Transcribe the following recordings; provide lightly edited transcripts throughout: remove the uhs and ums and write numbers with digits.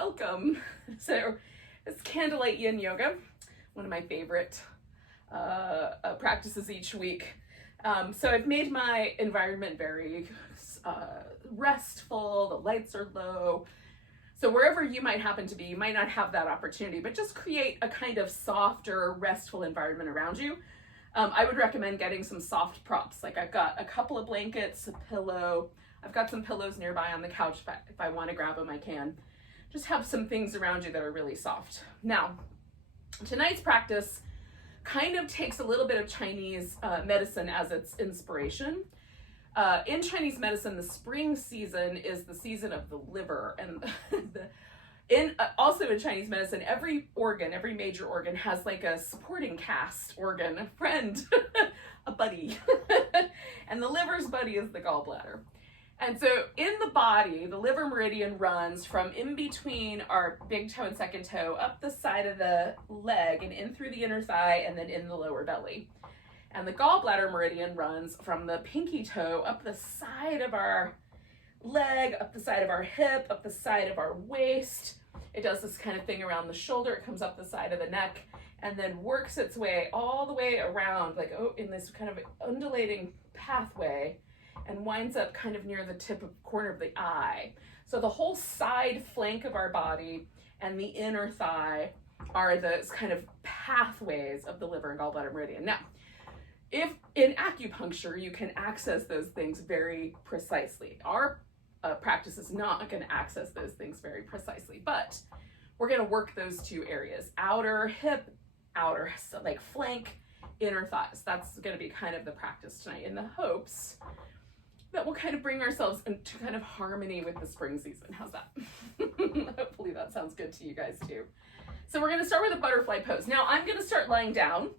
welcome. So it's Candlelight Yin Yoga, one of my favorite practices each week. So I've made my environment very restful, the lights are low. So wherever you might happen to be, you might not have that opportunity, but just create a kind of softer, restful environment around you. I would recommend getting some soft props. Like I've got a couple of blankets, a pillow. I've got some pillows nearby on the couch. If I want to grab them, I can. Just have some things around you that are really soft. Now, tonight's practice kind of takes a little bit of Chinese medicine as its inspiration. In Chinese medicine, the spring season is the season of the liver, and also in Chinese medicine, every major organ has like a supporting cast organ, a friend, a buddy, and the liver's buddy is the gallbladder. And so in the body, the liver meridian runs from in between our big toe and second toe up the side of the leg and in through the inner thigh and then in the lower belly. And the gallbladder meridian runs from the pinky toe up the side of our leg, up the side of our hip, up the side of our waist. It does this kind of thing around the shoulder. It comes up the side of the neck and then works its way all the way around, like in this kind of undulating pathway, and winds up kind of near the corner of the eye. So the whole side flank of our body and the inner thigh are those kind of pathways of the liver and gallbladder meridian. Now, if in acupuncture, you can access those things very precisely. Our practice is not going to access those things very precisely, but we're going to work those two areas, outer hip, outer like flank, inner thighs. That's going to be kind of the practice tonight, in the hopes that we'll kind of bring ourselves into kind of harmony with the spring season. How's that? Hopefully that sounds good to you guys too. So we're going to start with a butterfly pose. Now I'm going to start lying down,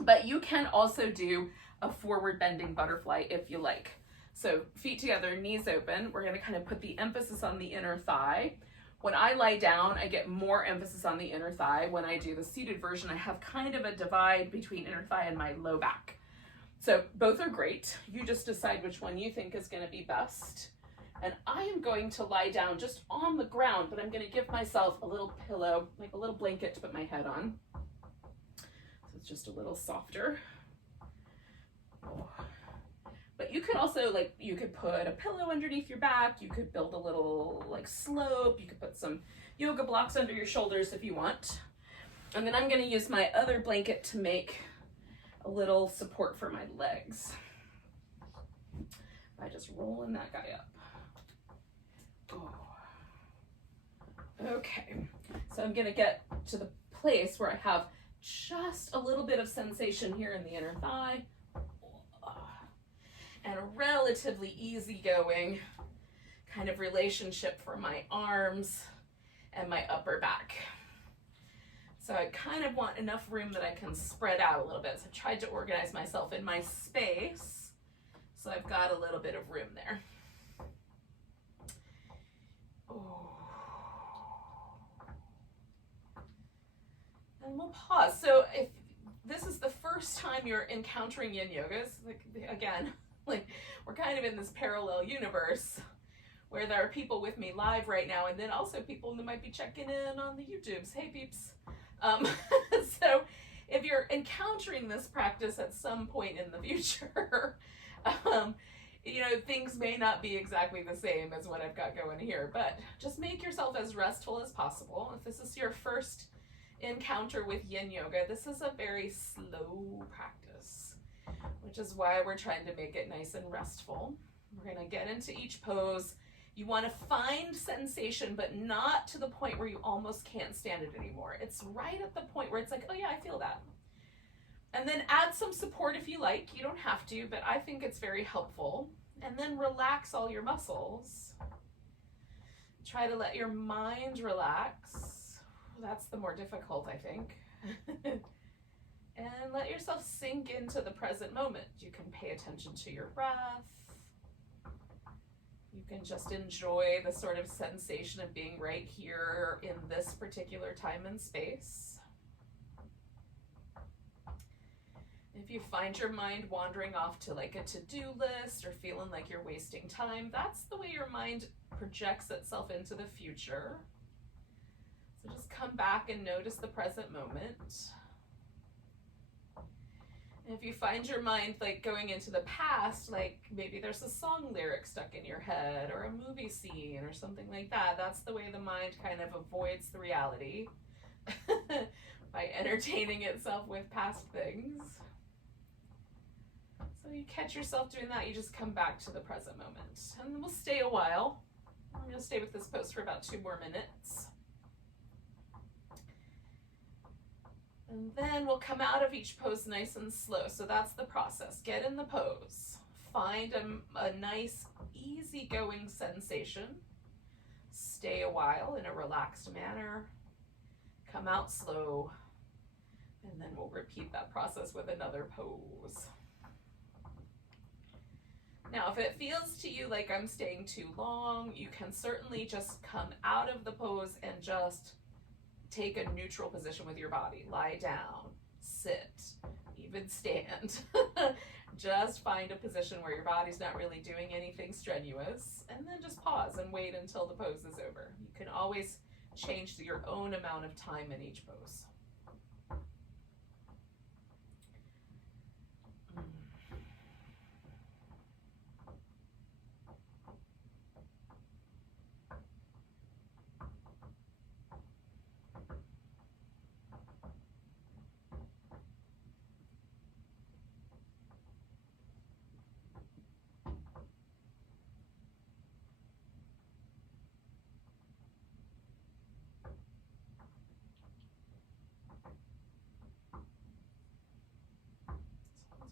but you can also do a forward bending butterfly if you like. So feet together, knees open. We're going to kind of put the emphasis on the inner thigh. When I lie down, I get more emphasis on the inner thigh. When I do the seated version, I have kind of a divide between inner thigh and my low back. So both are great. You just decide which one you think is going to be best. And I am going to lie down just on the ground, but I'm going to give myself a little pillow, like a little blanket to put my head on. So it's just a little softer. But you could also, you could put a pillow underneath your back. You could build a little slope. You could put some yoga blocks under your shoulders if you want. And then I'm going to use my other blanket to make a little support for my legs by just rolling that guy up. Okay, so I'm gonna get to the place where I have just a little bit of sensation here in the inner thigh and a relatively easygoing kind of relationship for my arms and my upper back. So I kind of want enough room that I can spread out a little bit. So I tried to organize myself in my space, so I've got a little bit of room there. And we'll pause. So if this is the first time you're encountering yin yogas, we're kind of in this parallel universe where there are people with me live right now, and then also people that might be checking in on the YouTubes. Hey peeps. So if you're encountering this practice at some point in the future, things may not be exactly the same as what I've got going here, but just make yourself as restful as possible. If this is your first encounter with yin yoga, this is a very slow practice, which is why we're trying to make it nice and restful. We're going to get into each pose. You want to find sensation, but not to the point where you almost can't stand it anymore. It's right at the point where it's like, oh yeah, I feel that. And then add some support if you like. You don't have to, but I think it's very helpful. And then relax all your muscles. Try to let your mind relax. That's the more difficult, I think. And let yourself sink into the present moment. You can pay attention to your breath. You can just enjoy the sort of sensation of being right here in this particular time and space. If you find your mind wandering off to a to-do list or feeling like you're wasting time, that's the way your mind projects itself into the future. So just come back and notice the present moment. And if you find your mind like going into the past, like maybe there's a song lyric stuck in your head or a movie scene or something like that, that's the way the mind kind of avoids the reality by entertaining itself with past things. So you catch yourself doing that, you just come back to the present moment. And we'll stay a while. I'm going to stay with this pose for about 2 more minutes. And then we'll come out of each pose nice and slow. So that's the process. Get in the pose. Find a nice, easygoing sensation. Stay a while in a relaxed manner. Come out slow. And then we'll repeat that process with another pose. Now, if it feels to you like I'm staying too long, you can certainly just come out of the pose and just take a neutral position with your body. Lie down, sit, even stand. Just find a position where your body's not really doing anything strenuous, and then just pause and wait until the pose is over. You can always change your own amount of time in each pose.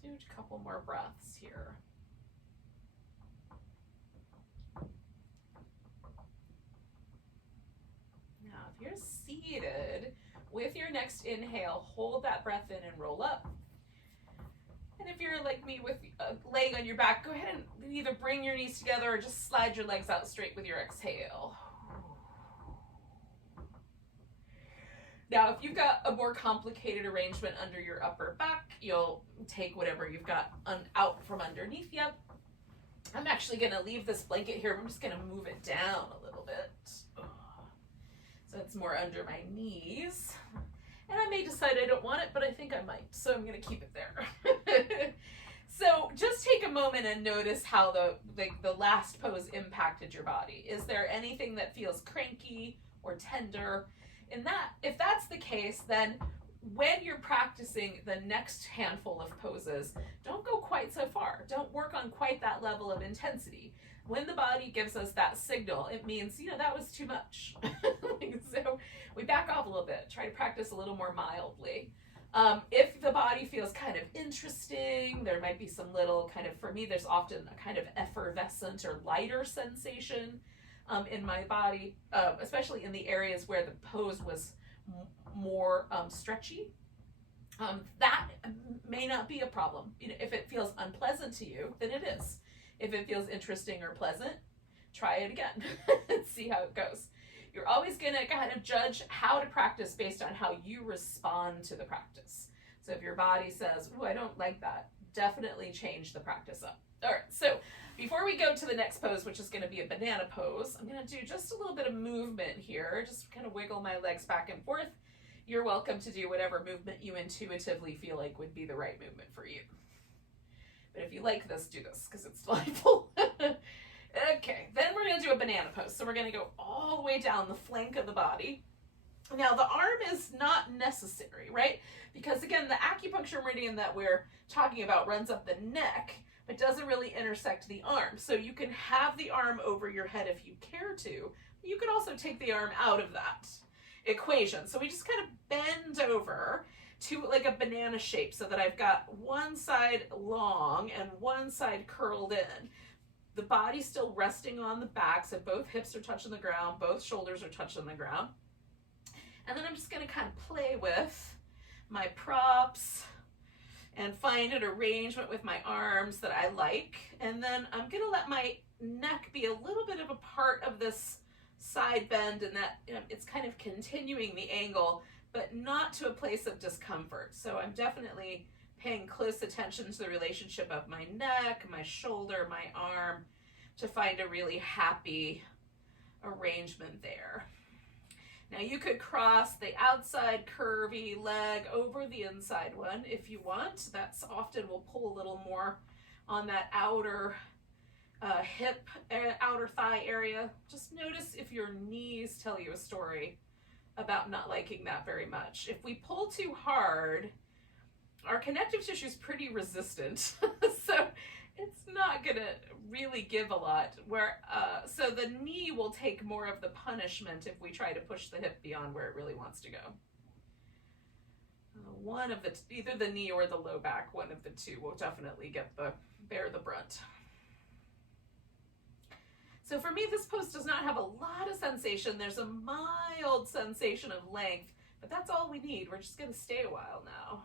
Do a couple more breaths here. Now, if you're seated, with your next inhale, hold that breath in and roll up. And if you're like me with a leg on your back, go ahead and either bring your knees together or just slide your legs out straight with your exhale. Now, if you've got a more complicated arrangement under your upper back, you'll take whatever you've got out from underneath you. I'm actually going to leave this blanket here. I'm just going to move it down a little bit. So it's more under my knees. And I may decide I don't want it, but I think I might. So I'm going to keep it there. So just take a moment and notice how the last pose impacted your body. Is there anything that feels cranky or tender? If that's the case, then when you're practicing the next handful of poses, don't go quite so far. Don't work on quite that level of intensity. When the body gives us that signal, it means, that was too much. So we back off a little bit, try to practice a little more mildly. If the body feels kind of interesting, there might be some little for me, there's often a kind of effervescent or lighter sensation in my body, especially in the areas where the pose was more stretchy. That may not be a problem. If it feels unpleasant to you, then it is. If it feels interesting or pleasant, try it again and see how it goes. You're always going to kind of judge how to practice based on how you respond to the practice. So if your body says, "Ooh, I don't like that," definitely change the practice up. All right, so before we go to the next pose, which is going to be a banana pose, I'm going to do just a little bit of movement here, just kind of wiggle my legs back and forth. You're welcome to do whatever movement you intuitively feel like would be the right movement for you. But if you like this, do this because it's delightful. Okay, then we're going to do a banana pose. So we're going to go all the way down the flank of the body. Now, the arm is not necessary, right? Because again, the acupuncture meridian that we're talking about runs up the neck, but doesn't really intersect the arm. So you can have the arm over your head if you care to. You can also take the arm out of that equation. So we just kind of bend over to like a banana shape so that I've got one side long and one side curled in. The body's still resting on the back, so both hips are touching the ground, both shoulders are touching the ground. And then I'm just going to kind of play with my props and find an arrangement with my arms that I like. And then I'm going to let my neck be a little bit of a part of this side bend, and that it's kind of continuing the angle, but not to a place of discomfort. So I'm definitely paying close attention to the relationship of my neck, my shoulder, my arm, to find a really happy arrangement there. Now you could cross the outside curvy leg over the inside one if you want. That's often will pull a little more on that outer hip, outer thigh area. Just notice if your knees tell you a story about not liking that very much. If we pull too hard, our connective tissue is pretty resistant, so it's not gonna really give a lot. So the knee will take more of the punishment if we try to push the hip beyond where it really wants to go. One of either the knee or the low back, one of the two will definitely bear the brunt. So for me, this pose does not have a lot of sensation. There's a mild sensation of length, but that's all we need. We're just gonna stay a while now.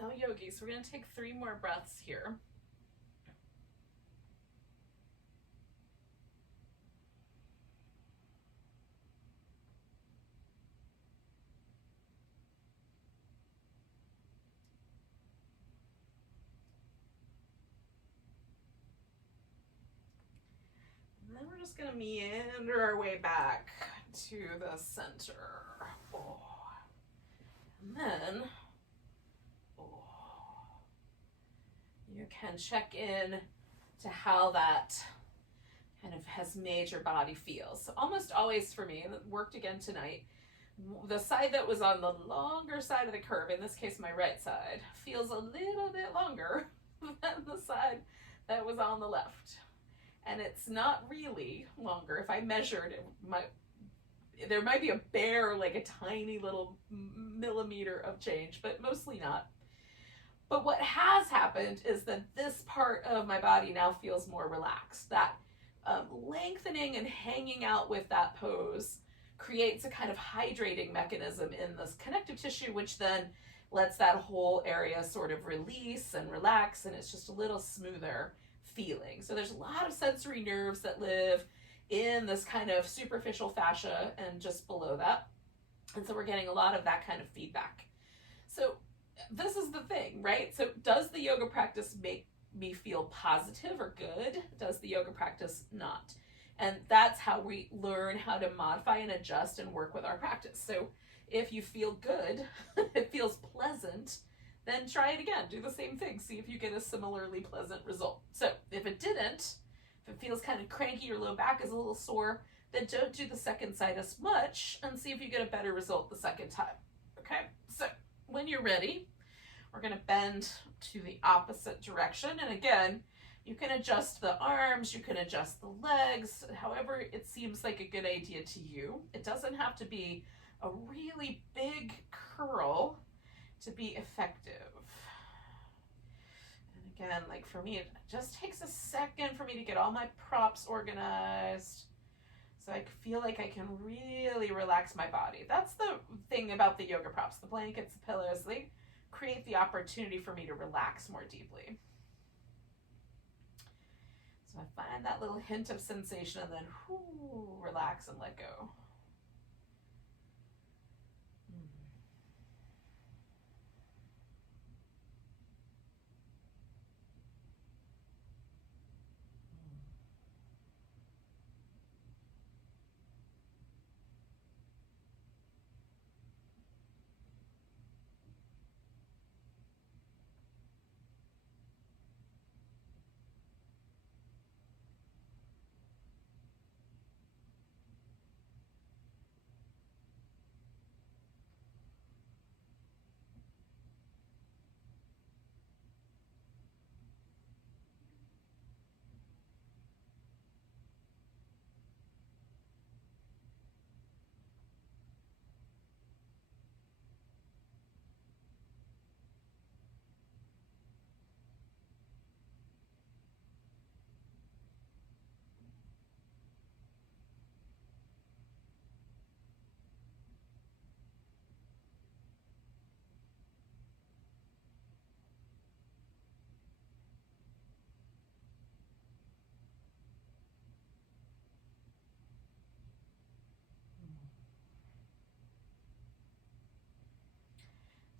Now, yogis, we're going to take 3 more breaths here. And then we're just going to meander our way back to the center. Oh. And then you can check in to how that kind of has made your body feel. So almost always for me, and it worked again tonight, the side that was on the longer side of the curve, in this case my right side, feels a little bit longer than the side that was on the left. And it's not really longer. If I measured it, there might be a bare, like a tiny little millimeter of change, but mostly not. But what has happened is that this part of my body now feels more relaxed. That lengthening and hanging out with that pose creates a kind of hydrating mechanism in this connective tissue, which then lets that whole area sort of release and relax, and it's just a little smoother feeling. So there's a lot of sensory nerves that live in this kind of superficial fascia and just below that. And so we're getting a lot of that kind of feedback. So this is the thing, right? So does the yoga practice make me feel positive or good? Does the yoga practice not? And that's how we learn how to modify and adjust and work with our practice. So if you feel good, it feels pleasant, then try it again. Do the same thing. See if you get a similarly pleasant result. So if it didn't, if it feels kind of cranky, your low back is a little sore, then don't do the second side as much and see if you get a better result the second time. Okay? So when you're ready, we're going to bend to the opposite direction. And again, you can adjust the arms, you can adjust the legs, however it seems like a good idea to you. It doesn't have to be a really big curl to be effective. And again, like for me, it just takes a second for me to get all my props organized so I feel like I can really relax my body. That's the thing about the yoga props, the blankets, the pillows, they create the opportunity for me to relax more deeply. So So I find that little hint of sensation and then relax and let go.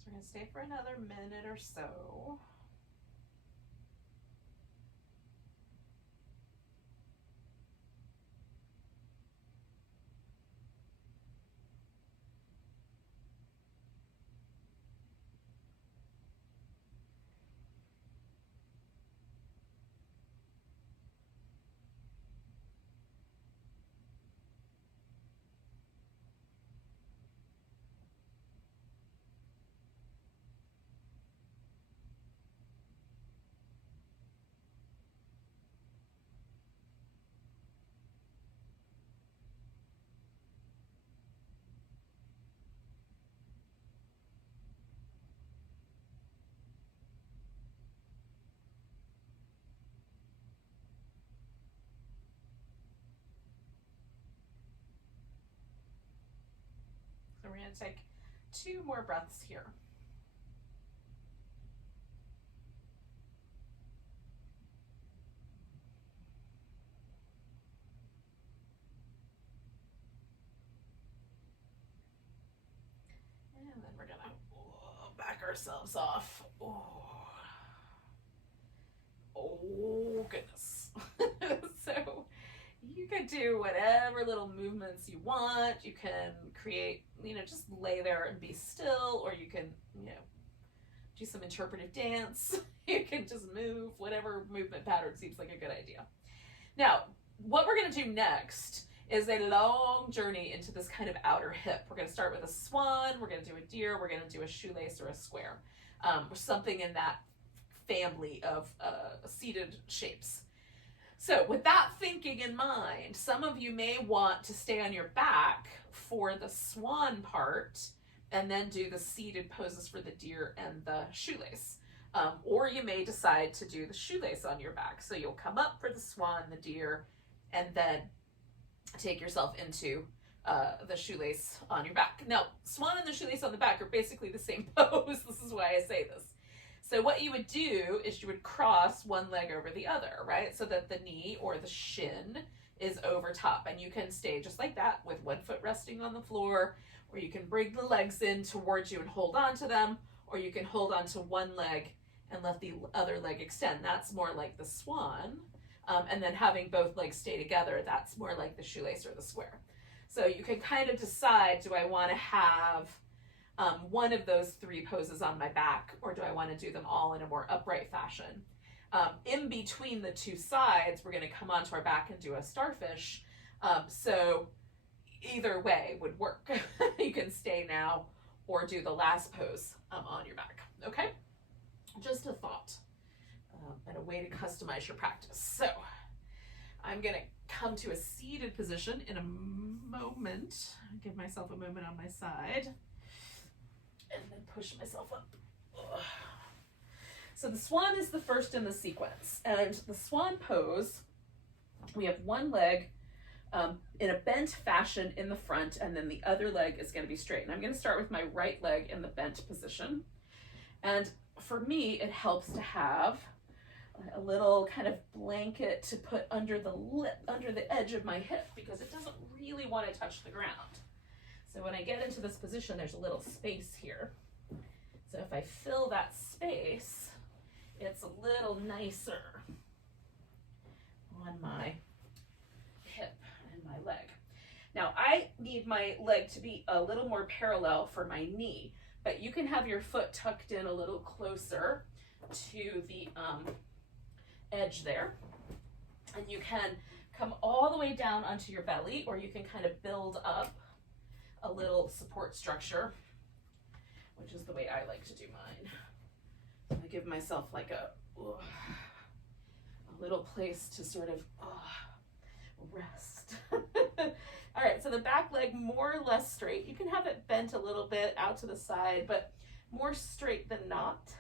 So we're going to stay for another minute or so. So we're going to take 2 more breaths here. And then we're going to back ourselves off. Oh goodness. So you can do whatever little movements you want. You can create, just lay there and be still, or you can, do some interpretive dance. You can just move, whatever movement pattern seems like a good idea. Now, what we're going to do next is a long journey into this kind of outer hip. We're going to start with a swan, we're going to do a deer, we're going to do a shoelace or a square, or something in that family of seated shapes. So with that thinking in mind, some of you may want to stay on your back for the swan part and then do the seated poses for the deer and the shoelace. Or you may decide to do the shoelace on your back. So you'll come up for the swan, the deer, and then take yourself into the shoelace on your back. Now, swan and the shoelace on the back are basically the same pose. This is why I say this. So what you would do is you would cross one leg over the other, right? So that the knee or the shin is over top, and you can stay just like that with one foot resting on the floor, or you can bring the legs in towards you and hold on to them, or you can hold on to one leg and let the other leg extend. That's more like the swan. And then having both legs stay together, that's more like the shoelace or the square. So you can kind of decide, do I want to have one of those 3 poses on my back, or do I want to do them all in a more upright fashion? In between the 2 sides, we're going to come onto our back and do a starfish. So either way would work. You can stay now or do the last pose on your back. Okay? Just a thought and a way to customize your practice. So I'm going to come to a seated position in a moment. Give myself a moment on my side. And then push myself up. So the swan is the first in the sequence. And the swan pose, we have one leg in a bent fashion in the front, and then the other leg is going to be straight. And I'm going to start with my right leg in the bent position. And for me, it helps to have a little kind of blanket to put under the edge of my hip because it doesn't really want to touch the ground. So when I get into this position, there's a little space here. So if I fill that space, it's a little nicer on my hip and my leg. Now I need my leg to be a little more parallel for my knee, but you can have your foot tucked in a little closer to the edge there. And you can come all the way down onto your belly, or you can kind of build up a little support structure, which is the way I like to do mine. So I give myself like a little place to sort of rest. All right, so the back leg more or less straight. You can have it bent a little bit out to the side, but more straight than not.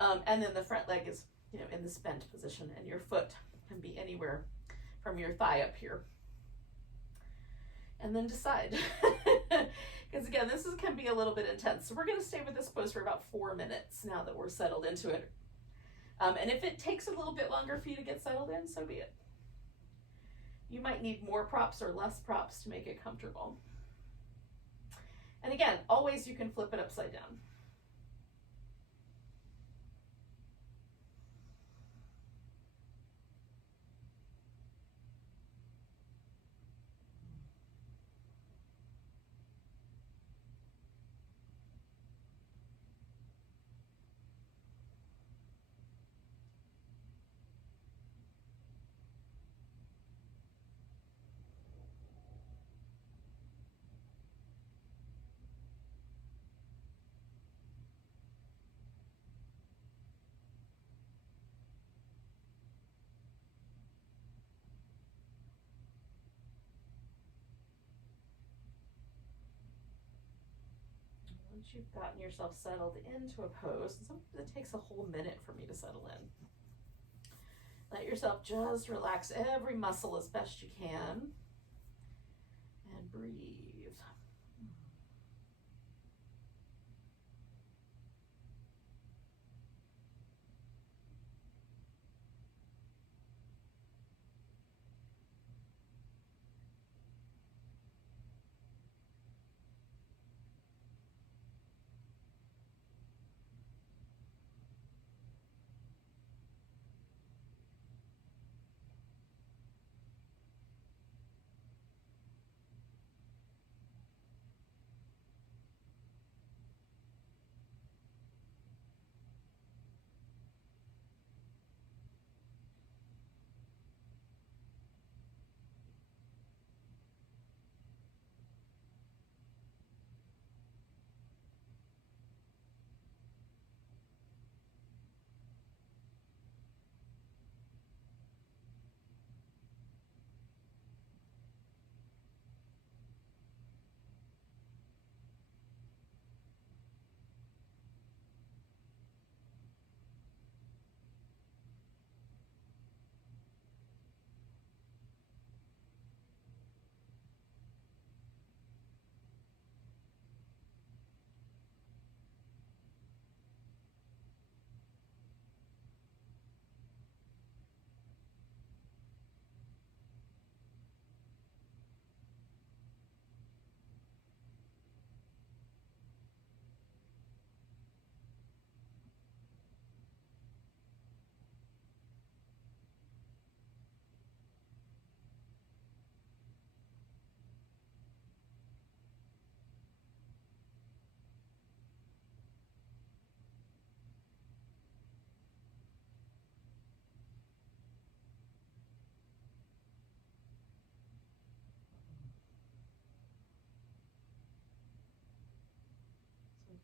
And then the front leg is, in this bent position, and your foot can be anywhere from your thigh up here. And then decide. Because again, this can be a little bit intense. So we're going to stay with this pose for about 4 minutes now that we're settled into it. And if it takes a little bit longer for you to get settled in, so be it. You might need more props or less props to make it comfortable. And again, always you can flip it upside down. Once you've gotten yourself settled into a pose, sometimes it takes a whole minute for me to settle in. Let yourself just relax every muscle as best you can and breathe.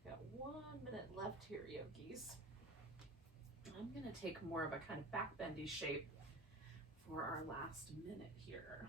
We've got 1 minute left here, yogis. I'm going to take more of a kind of back bendy shape for our last minute here.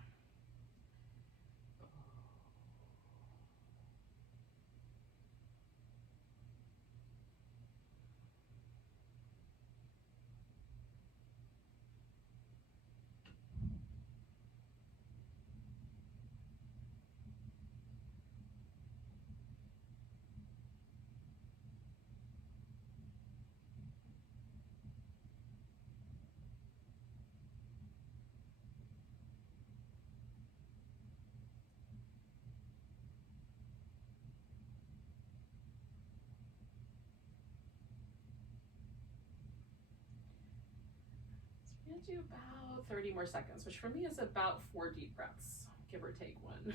I'm gonna do about 30 more seconds, which for me is about 4 deep breaths, give or take one.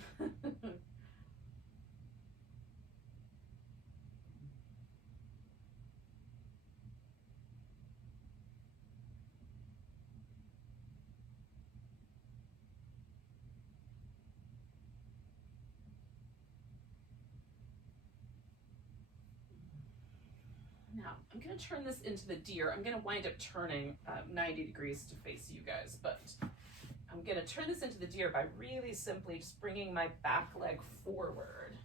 Now, I'm going to turn this into the deer. I'm going to wind up turning 90 degrees to face you guys, but I'm going to turn this into the deer by really simply just bringing my back leg forward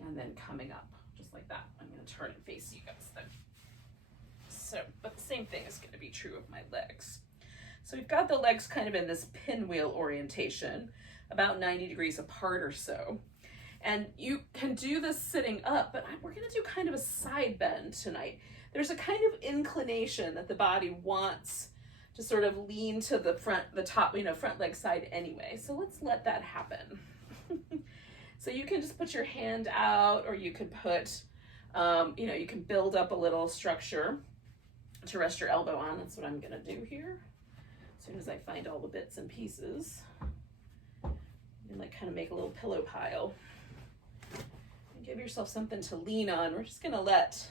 and then coming up, just like that. I'm going to turn and face you guys then. So, but the same thing is going to be true of my legs. So we've got the legs kind of in this pinwheel orientation, about 90 degrees apart or so. And you can do this sitting up, but we're gonna do kind of a side bend tonight. There's a kind of inclination that the body wants to sort of lean to the front leg side anyway. So let's let that happen. So you can just put your hand out, or you can put, you can build up a little structure to rest your elbow on. That's what I'm gonna do here. As soon as I find all the bits and pieces, and like kind of make a little pillow pile. Give yourself something to lean on. We're just gonna let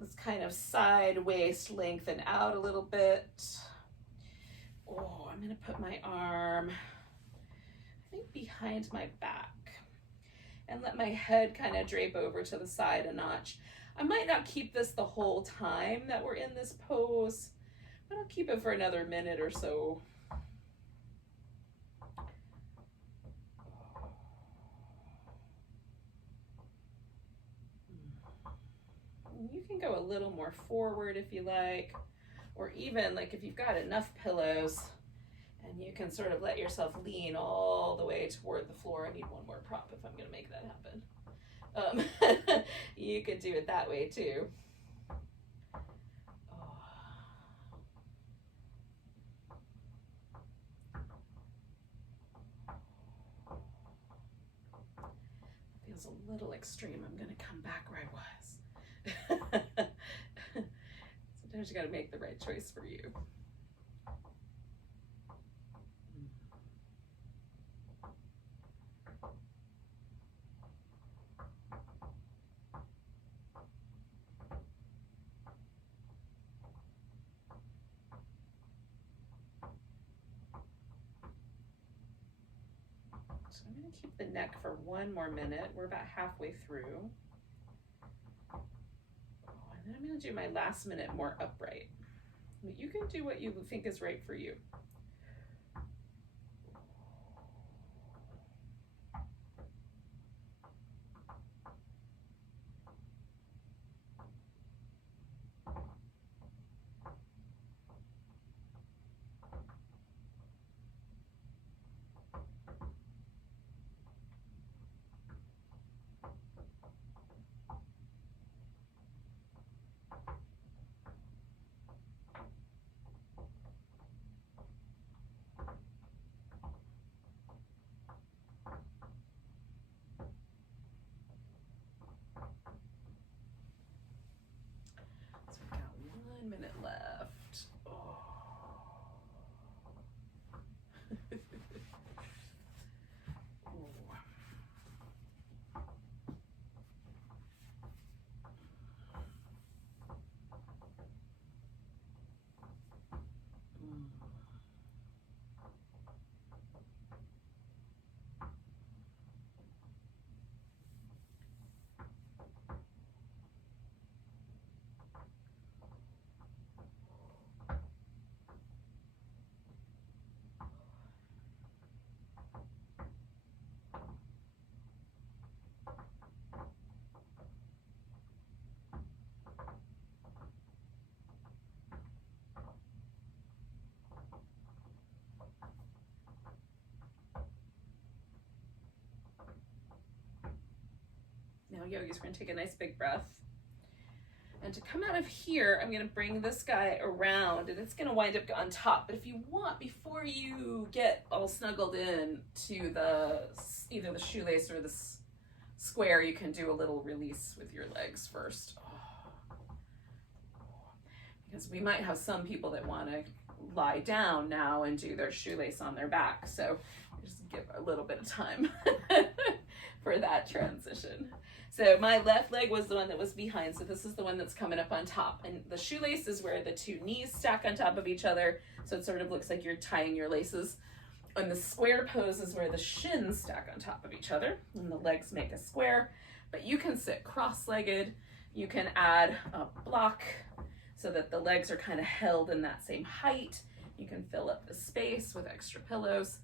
this kind of side waist lengthen out a little bit. Oh, I'm gonna put my arm, I think, behind my back and let my head kind of drape over to the side a notch. I might not keep this the whole time that we're in this pose, but I'll keep it for another minute or so. You can go a little more forward if you like, or even like if you've got enough pillows and you can sort of let yourself lean all the way toward the floor. I need one more prop if I'm going to make that happen. You could do it that way too. Feels a little extreme. I'm going to come back where I was. Sometimes you got to make the right choice for you. So I'm going to keep the neck for one more minute. We're about halfway through. And I'm going to do my last minute more upright. You can do what you think is right for you. Minute left. Oh. Now, yogis, we're going to take a nice big breath. And to come out of here, I'm going to bring this guy around, and it's going to wind up on top. But if you want, before you get all snuggled in to either the shoelace or the square, you can do a little release with your legs first. Because we might have some people that want to lie down now and do their shoelace on their back. So just give a little bit of time for that transition. So my left leg was the one that was behind, so this is the one that's coming up on top. And the shoelace is where the two knees stack on top of each other, so it sort of looks like you're tying your laces. And the square pose is where the shins stack on top of each other, and the legs make a square. But you can sit cross-legged. You can add a block so that the legs are kind of held in that same height. You can fill up the space with extra pillows.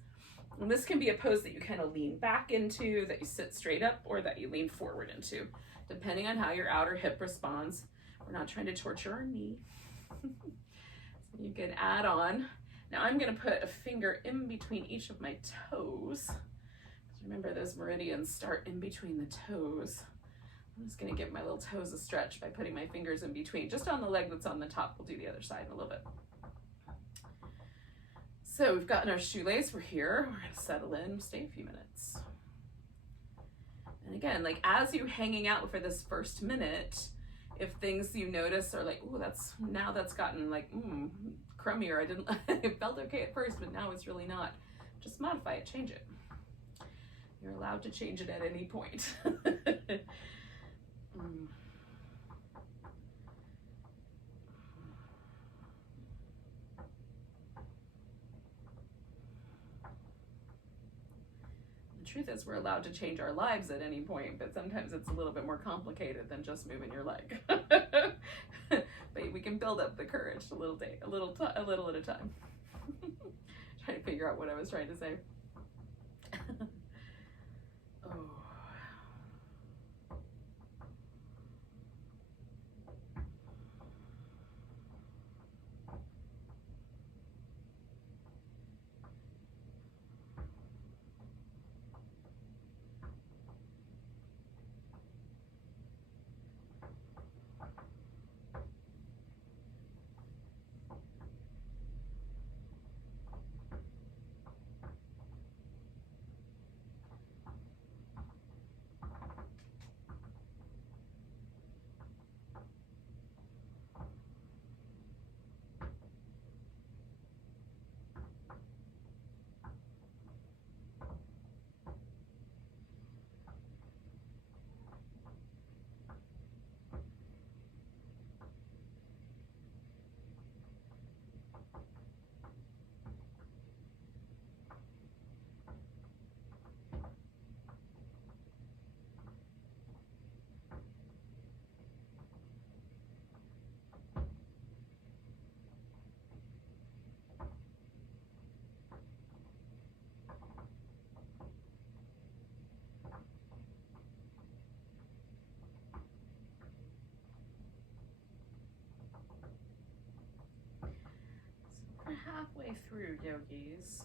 And this can be a pose that you kind of lean back into, that you sit straight up, or that you lean forward into, depending on how your outer hip responds. We're not trying to torture our knee. So you can add on. Now I'm going to put a finger in between each of my toes. Remember, those meridians start in between the toes. I'm just going to give my little toes a stretch by putting my fingers in between, just on the leg that's on the top. We'll do the other side in a little bit. So we've gotten our shoelace, we're here, we're gonna settle in, stay a few minutes. And again, like as you're hanging out for this first minute, if things you notice are like, ooh, that's gotten like, crummier, it felt okay at first, but now it's really not, just modify it, change it. You're allowed to change it at any point. The truth is we're allowed to change our lives at any point, but sometimes it's a little bit more complicated than just moving your leg. But we can build up the courage a little at a time. Trying to figure out what I was trying to say. Oh. We're halfway through, yogis.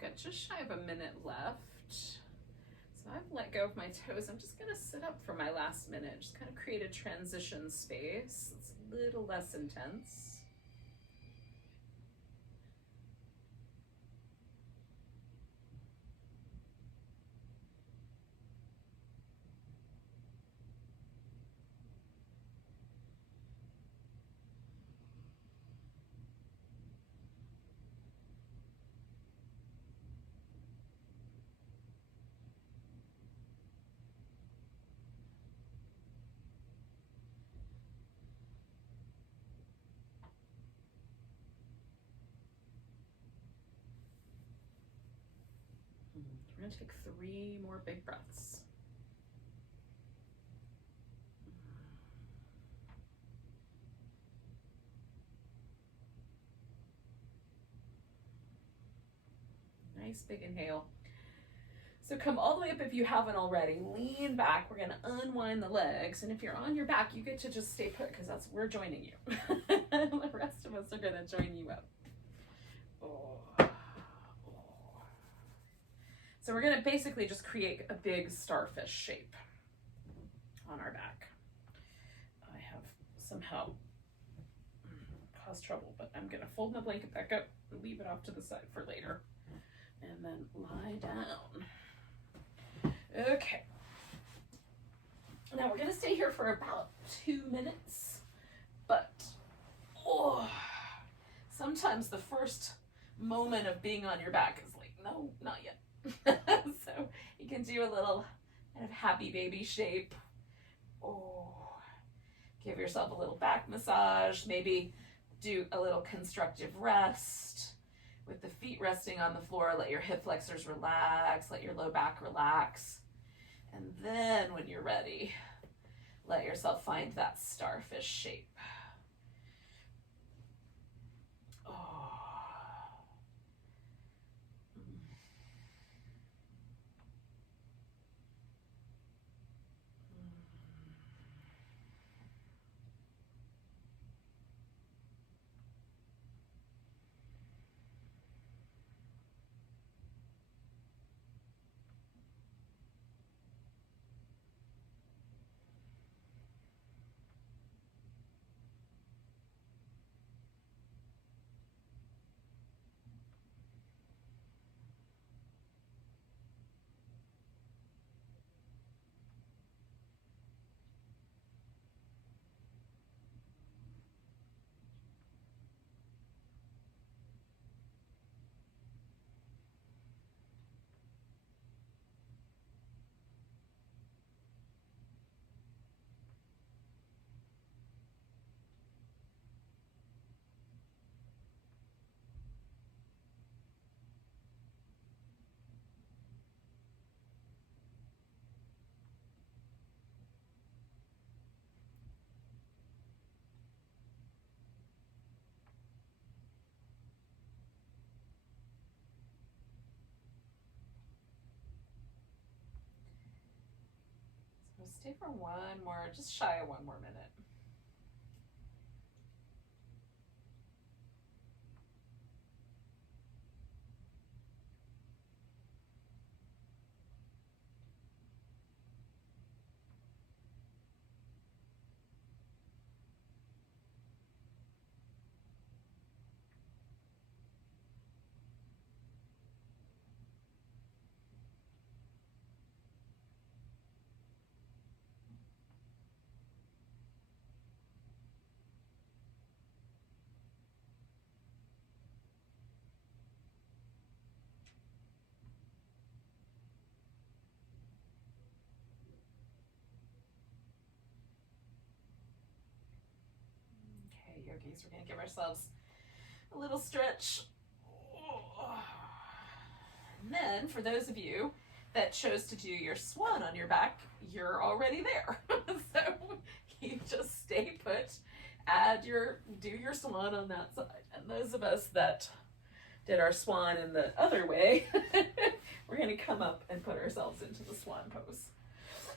Got just shy of a minute left. So I've let go of my toes. I'm just gonna sit up for my last minute, just kind of create a transition space. It's a little less intense. going to take 3 more big breaths. Nice big inhale. So come all the way up if you haven't already. Lean back. We're going to unwind the legs. And if you're on your back, you get to just stay put because we're joining you. The rest of us are going to join you up. So we're going to basically just create a big starfish shape on our back. I have somehow caused trouble, but I'm going to fold my blanket back up and leave it off to the side for later. And then lie down. Okay. Now we're going to stay here for about 2 minutes, but sometimes the first moment of being on your back is like, no, not yet. So you can do a little kind of happy baby shape. Give yourself a little back massage. Maybe do a little constructive rest with the feet resting on the floor. Let your hip flexors relax. Let your low back relax. And then when you're ready, let yourself find that starfish shape. Stay for just shy of 1 more minute. Yogis, we're going to give ourselves a little stretch. And then for those of you that chose to do your swan on your back, you're already there. So you just stay put, do your swan on that side. And those of us that did our swan in the other way, we're going to come up and put ourselves into the swan pose.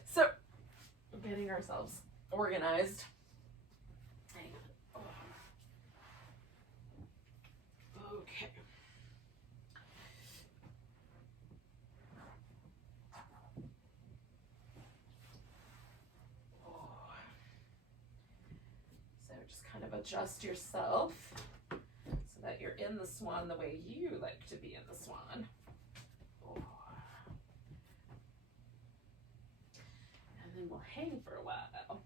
So getting ourselves organized. Okay. So just kind of adjust yourself so that you're in the swan the way you like to be in the swan. And then we'll hang for a while.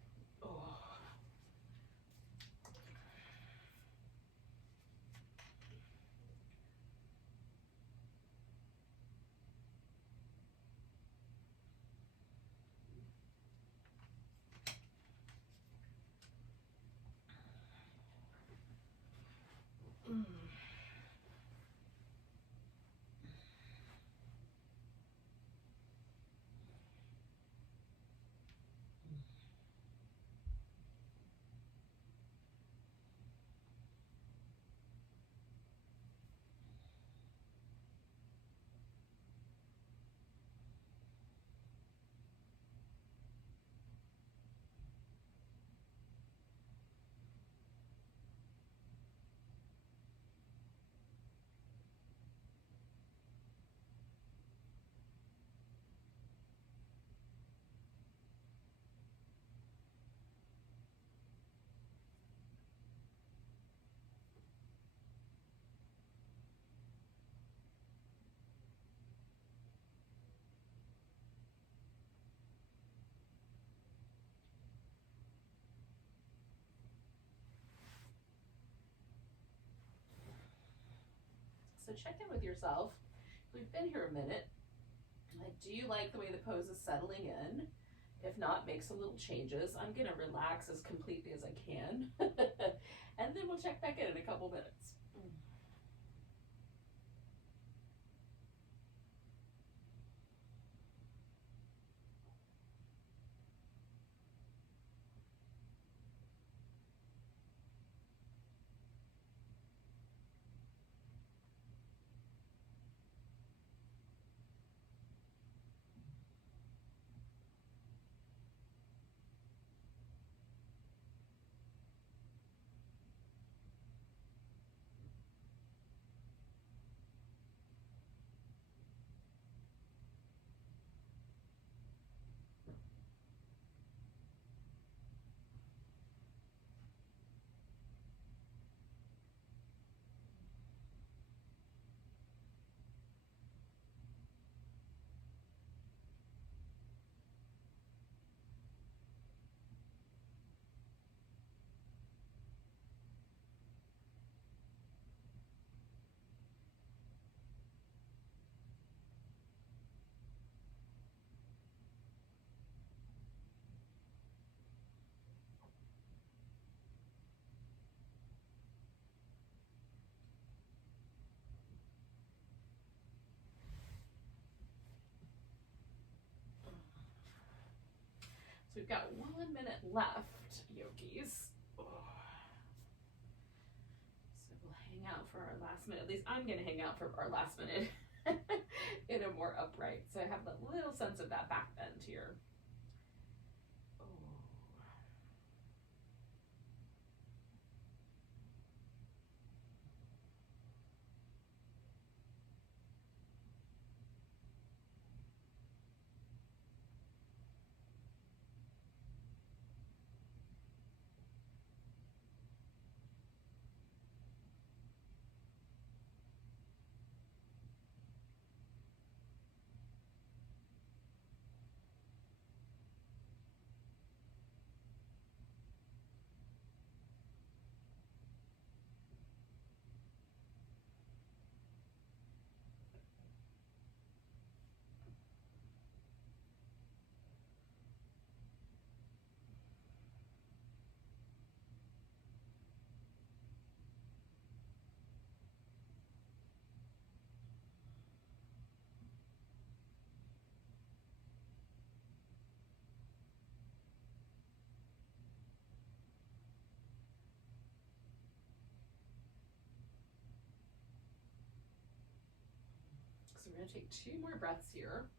So check in with yourself. We've been here a minute. Like, do you like the way the pose is settling in? If not, make some little changes. I'm gonna relax as completely as I can. And then we'll check back in a couple minutes. So we've got 1 minute left, yogis. So we'll hang out for our last minute. At least I'm gonna hang out for our last minute in a more upright. So I have a little sense of that back bend here. So we're gonna take 2 more breaths here.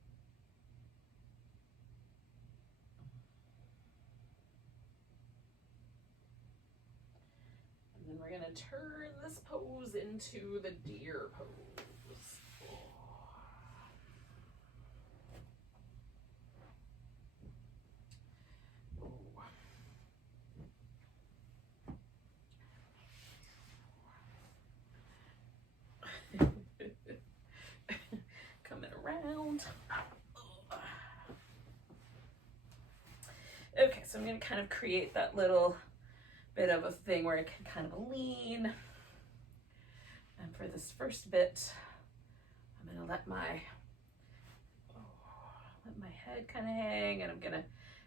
And then we're gonna turn this pose into the deer pose. Coming around. Okay, so I'm going to kind of create that little bit of a thing where I can kind of lean. And for this first bit, I'm going to let my head kind of hang, and I'm going to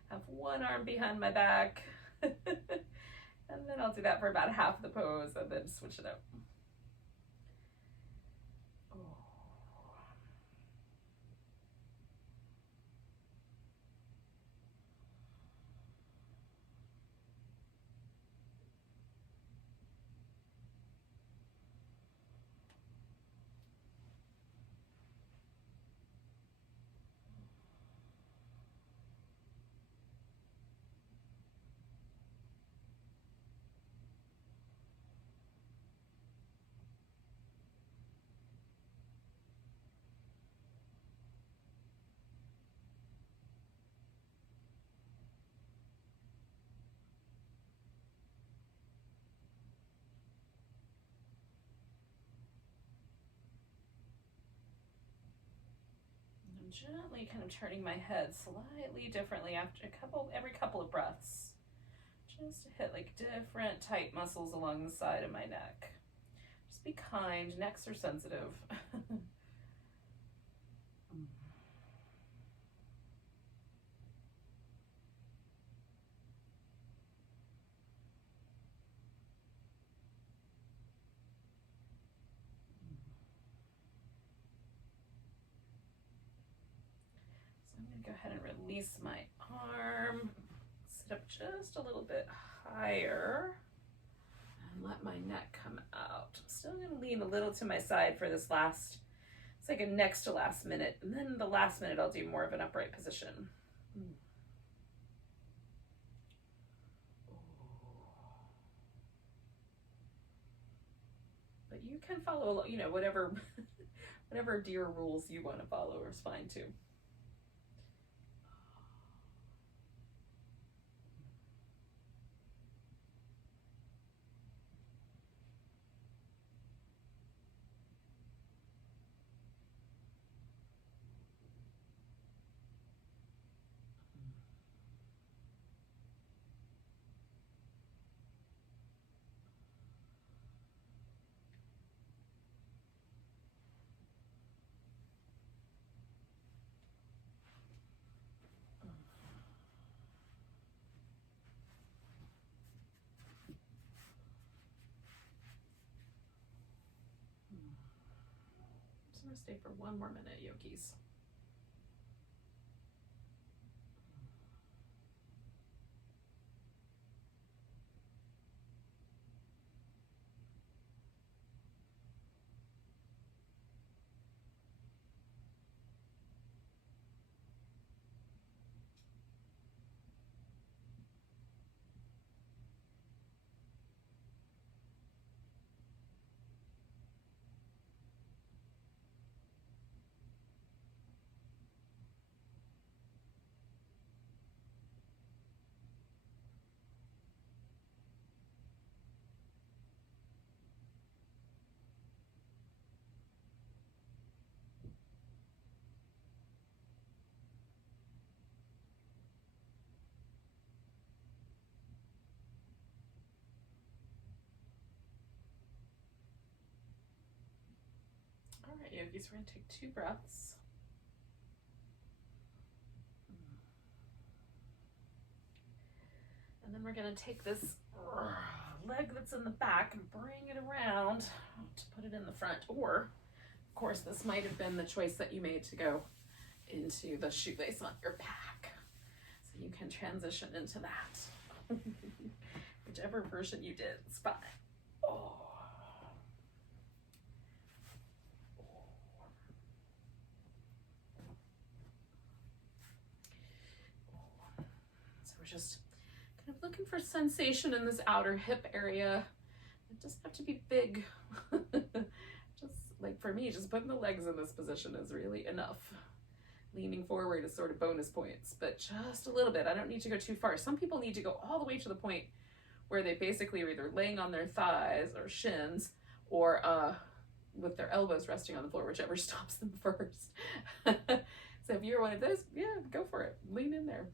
have one arm behind my back. And then I'll do that for about half the pose and then switch it up. Gently kind of turning my head slightly differently after every couple of breaths, just to hit like different tight muscles along the side of my neck. Just be kind. Necks are sensitive. So I'm going to go ahead and release my arm, sit up just a little bit higher, and let my neck come out. I'm still going to lean a little to my side for this last, it's like a next to last minute, and then the last minute I'll do more of an upright position. But you can follow, you know, whatever dear rules you want to follow is fine too. I'm going to stay for one more minute, yogis. All right, yogis, we're going to take 2 breaths. And then we're going to take this leg that's in the back and bring it around to put it in the front. Or, of course, this might have been the choice that you made to go into the shoelace on your back. So you can transition into that. Whichever version you did, it's fine. Oh. So we're just kind of looking for sensation in this outer hip area. It doesn't have to be big. Just like for me, just putting the legs in this position is really enough. Leaning forward is sort of bonus points, but just a little bit. I don't need to go too far. Some people need to go all the way to the point where they basically are either laying on their thighs or shins or with their elbows resting on the floor, whichever stops them first. So if you're one of those, yeah, go for it. Lean in there.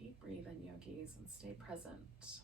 Keep breathing, yogis, and stay present.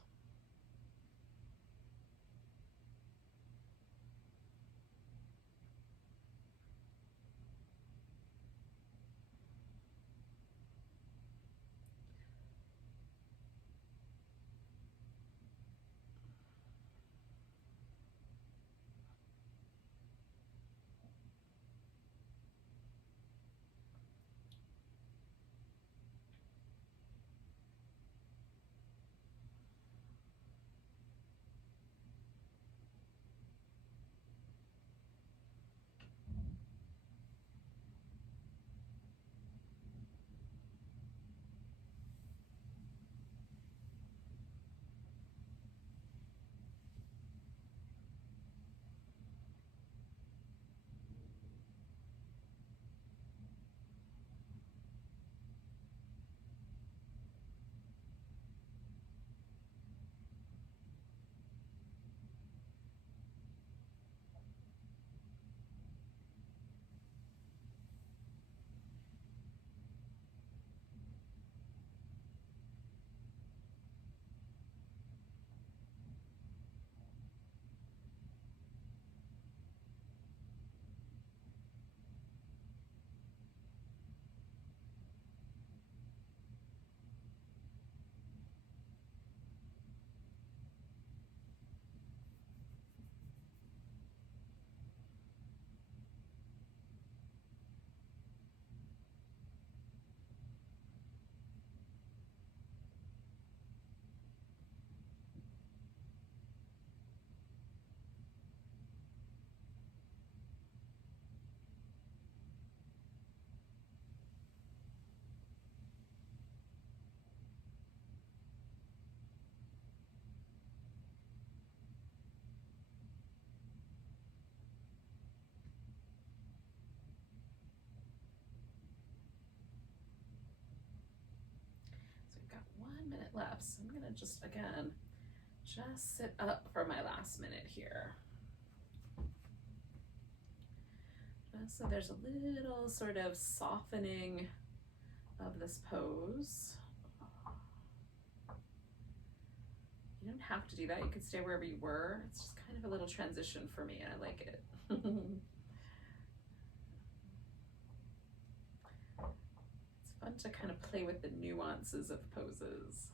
left. So I'm gonna just, again, just sit up for my last minute here. Just so there's a little sort of softening of this pose. You don't have to do that. You could stay wherever you were. It's just kind of a little transition for me, and I like it. It's fun to kind of play with the nuances of poses.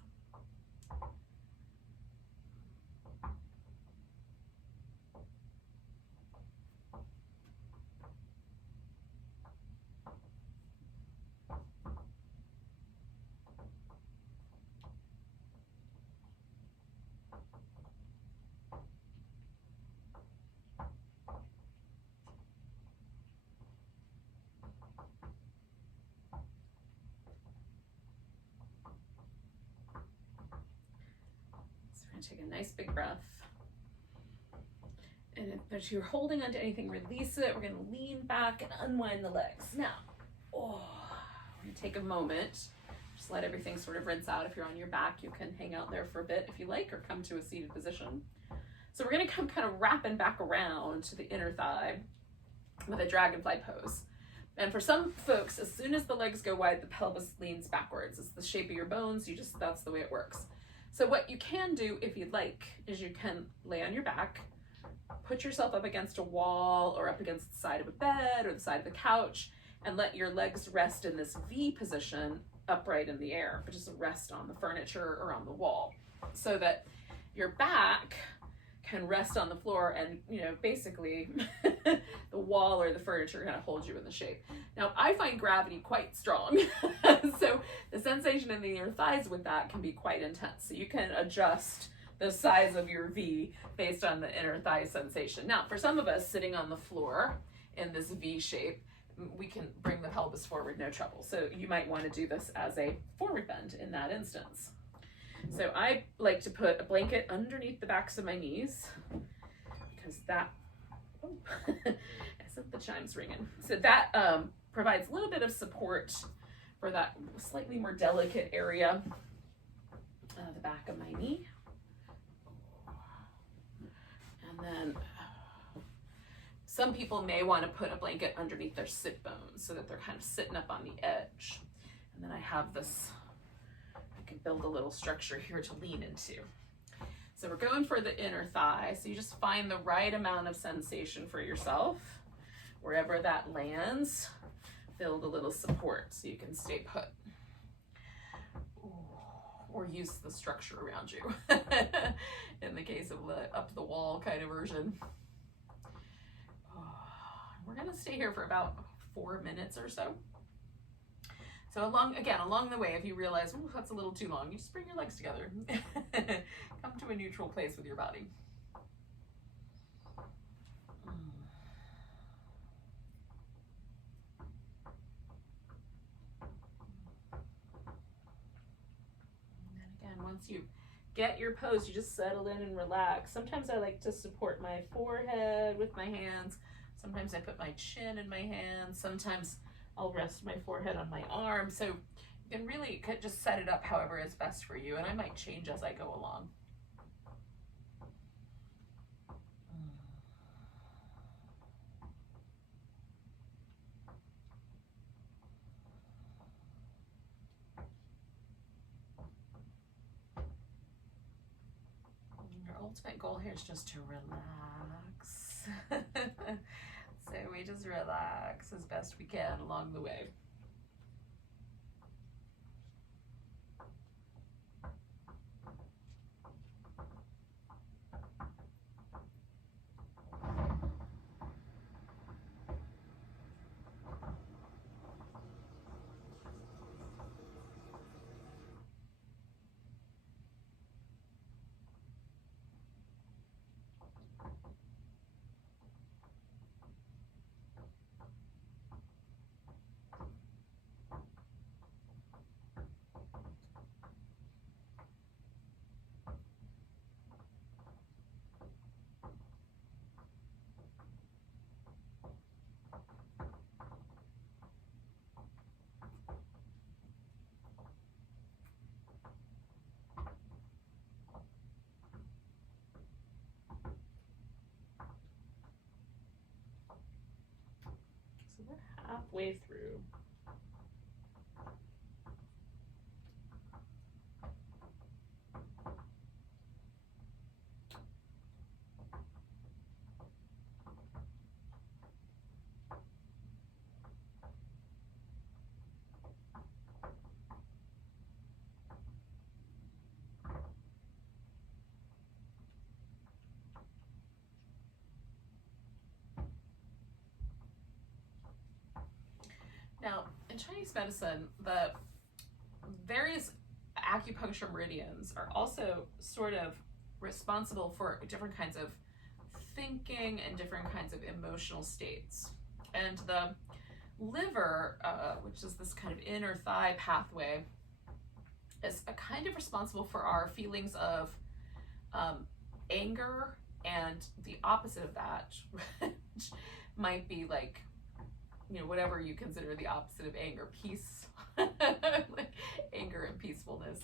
Take a nice big breath. And if you're holding onto anything, release it. We're going to lean back and unwind the legs. Now, we're going to take a moment. Just let everything sort of rinse out. If you're on your back, you can hang out there for a bit if you like, or come to a seated position. So we're going to come kind of wrapping back around to the inner thigh with a dragonfly pose. And for some folks, as soon as the legs go wide, the pelvis leans backwards. It's the shape of your bones. That's the way it works. So what you can do, if you'd like, is you can lay on your back, put yourself up against a wall or up against the side of a bed or the side of the couch, and let your legs rest in this V position upright in the air, but just rest on the furniture or on the wall, so that your back can rest on the floor and, basically the wall or the furniture kind of holds you in the shape. Now, I find gravity quite strong. So the sensation in the inner thighs with that can be quite intense. So you can adjust the size of your V based on the inner thigh sensation. Now, for some of us sitting on the floor in this V shape, we can bring the pelvis forward, no trouble. So you might want to do this as a forward bend in that instance. So I like to put a blanket underneath the backs of my knees, because that, I sent the chimes ringing. So that provides a little bit of support for that slightly more delicate area, the back of my knee. And then some people may want to put a blanket underneath their sit bones so that they're kind of sitting up on the edge. And then I have this, I can build a little structure here to lean into. So we're going for the inner thigh. So you just find the right amount of sensation for yourself. Wherever that lands, build a little support so you can stay put. Or use the structure around you in the case of the up the wall kind of version. We're gonna stay here for about 4 minutes or so. So along the way, if you realize, ooh, that's a little too long, you just bring your legs together. Come to a neutral place with your body. And again, once you get your pose, you just settle in and relax. Sometimes I like to support my forehead with my hands. Sometimes I put my chin in my hands. Sometimes I'll rest my forehead on my arm. So you can really just set it up however is best for you. And I might change as I go along. Our ultimate goal here is just to relax. So we just relax as best we can along the way. halfway through. Now, in Chinese medicine, the various acupuncture meridians are also sort of responsible for different kinds of thinking and different kinds of emotional states. And the liver, which is this kind of inner thigh pathway, is a kind of responsible for our feelings of anger, and the opposite of that, which might be like, you know, whatever you consider the opposite of anger, peace, like anger and peacefulness.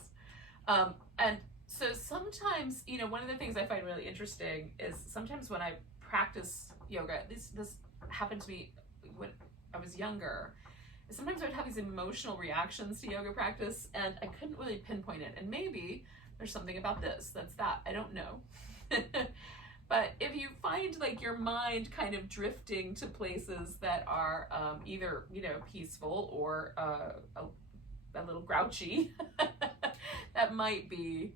And so sometimes, you know, one of the things I find really interesting is sometimes when I practice yoga, this happened to me when I was younger, sometimes I would have these emotional reactions to yoga practice and I couldn't really pinpoint it. And maybe there's something about this, that's that, I don't know. But if you find like your mind kind of drifting to places that are either, you know, peaceful or a little grouchy, that might be,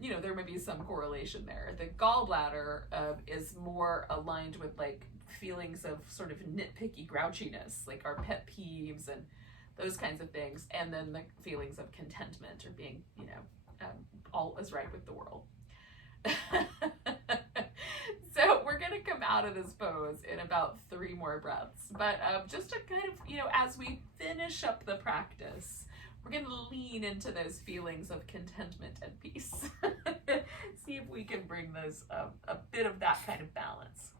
you know, there may be some correlation there. The gallbladder is more aligned with like feelings of sort of nitpicky grouchiness, like our pet peeves and those kinds of things. And then the feelings of contentment or being, you know, all is right with the world. So we're going to come out of this pose in about 3 more breaths, but just to kind of, you know, as we finish up the practice, we're going to lean into those feelings of contentment and peace. See if we can bring those a bit of that kind of balance.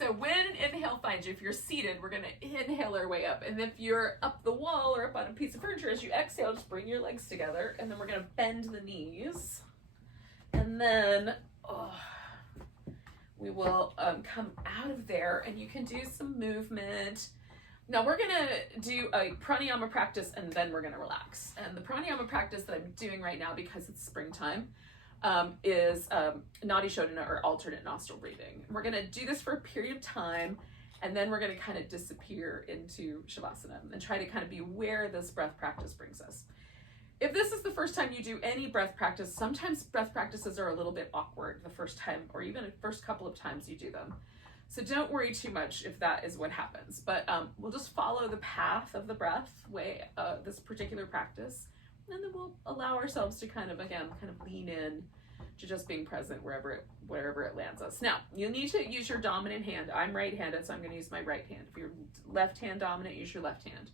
So when inhale finds you, if you're seated, we're going to inhale our way up. And if you're up the wall or up on a piece of furniture, as you exhale, just bring your legs together. And then we're going to bend the knees. And then we will come out of there and you can do some movement. Now we're going to do a pranayama practice and then we're going to relax. And the pranayama practice that I'm doing right now, because it's springtime, is Nadi Shodhana, or alternate nostril breathing. We're going to do this for a period of time, and then we're going to kind of disappear into Shavasana and try to kind of be where this breath practice brings us. If this is the first time you do any breath practice, sometimes breath practices are a little bit awkward the first time, or even the first couple of times you do them. So don't worry too much if that is what happens, but we'll just follow the path of the breath this particular practice. And then we'll allow ourselves to kind of, again, kind of lean in to just being present wherever it lands us. Now, you'll need to use your dominant hand. I'm right-handed, so I'm going to use my right hand. If you're left hand dominant, use your left hand.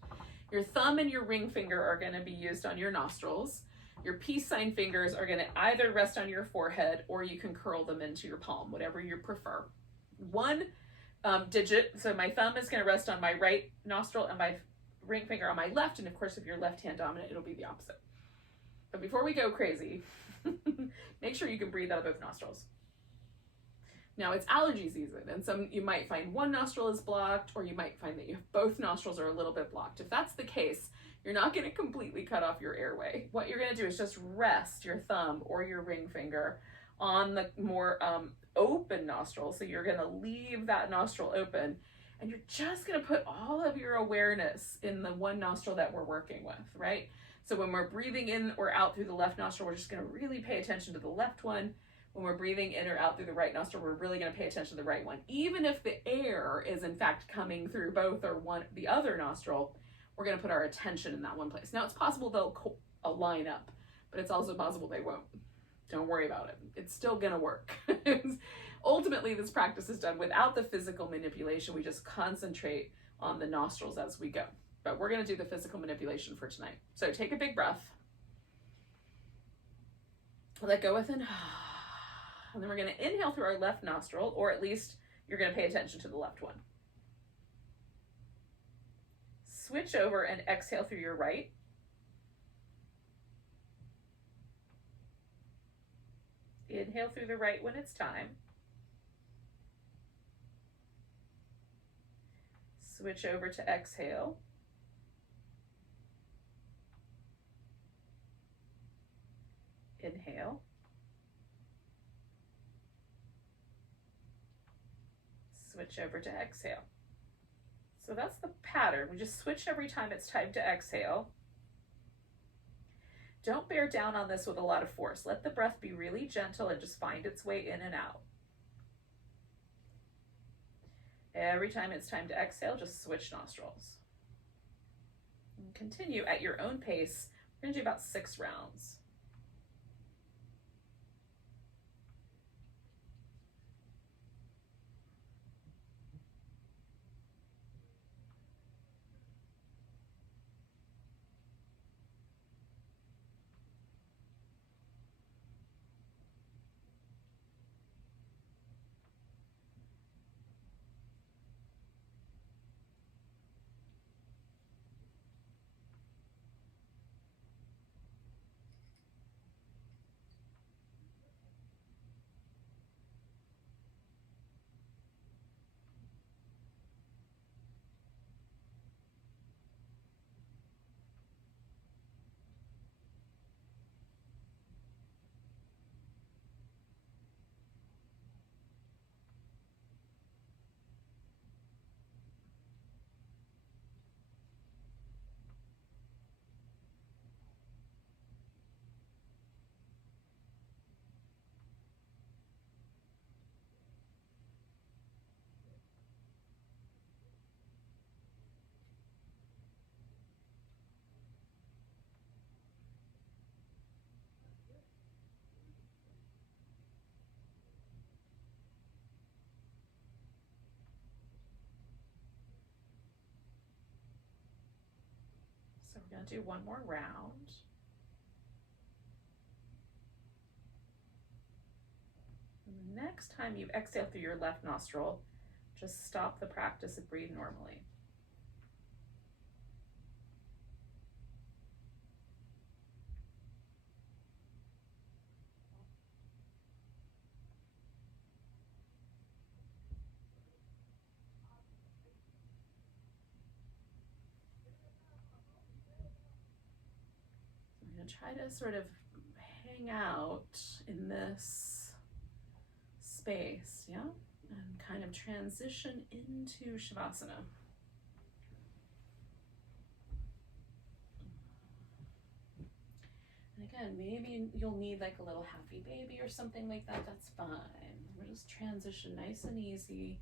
Your thumb and your ring finger are going to be used on your nostrils. Your peace sign fingers are going to either rest on your forehead or you can curl them into your palm, whatever you prefer. One digit, so my thumb is going to rest on my right nostril and my ring finger on my left, and of course if you're left hand dominant, it'll be the opposite. But before we go crazy, make sure you can breathe out of both nostrils. Now it's allergy season, and you might find one nostril is blocked, or you might find that both nostrils are a little bit blocked. If that's the case, you're not going to completely cut off your airway. What you're going to do is just rest your thumb or your ring finger on the more open nostril. So you're going to leave that nostril open, and you're just going to put all of your awareness in the one nostril that we're working with, right? So when we're breathing in or out through the left nostril, we're just going to really pay attention to the left one. When we're breathing in or out through the right nostril, we're really going to pay attention to the right one. Even if the air is in fact coming through both or the other nostril, we're going to put our attention in that one place. Now it's possible they'll line up, but it's also possible they won't. Don't worry about it. It's still going to work. Ultimately, this practice is done without the physical manipulation. We just concentrate on the nostrils as we go. But we're going to do the physical manipulation for tonight. So take a big breath. Let go with an and then we're going to inhale through our left nostril, or at least you're going to pay attention to the left one. Switch over and exhale through your right. Inhale through the right when it's time. Switch over to exhale. Inhale. Switch over to exhale. So that's the pattern. We just switch every time it's time to exhale. Don't bear down on this with a lot of force. Let the breath be really gentle and just find its way in and out. Every time it's time to exhale, just switch nostrils. And continue at your own pace. We're going to do about 6 rounds. So we're going to do one more round. And the next time you exhale through your left nostril, just stop the practice and breathe normally. I'm going to try to sort of hang out in this space, yeah? And kind of transition into Shavasana. And again, maybe you'll need like a little happy baby or something like that. That's fine. We'll just transition nice and easy.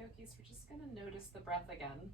yogis, we're just going to notice the breath again.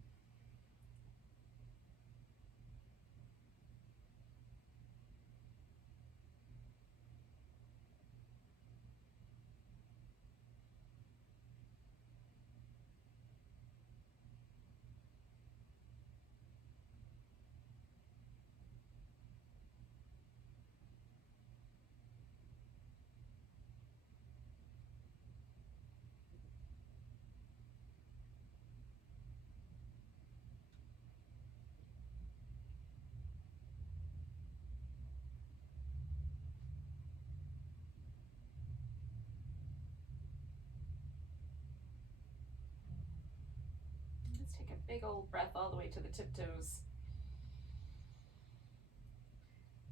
Let's take a big old breath all the way to the tiptoes.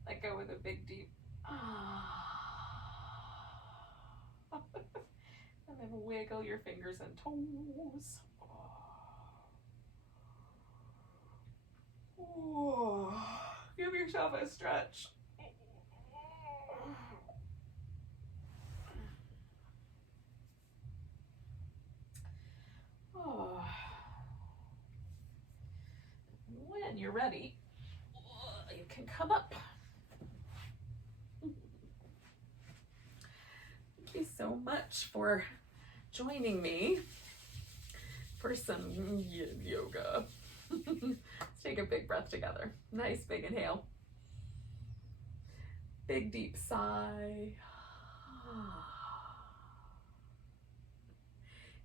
Let go with a big deep and then wiggle your fingers and toes. Give yourself a stretch. When you're ready, you can come up. Thank you so much for joining me for some yin yoga. Let's take a big breath together. Nice big inhale. Big deep sigh.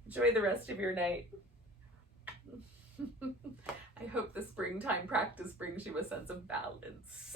Enjoy the rest of your night. I hope the springtime practice brings you a sense of balance.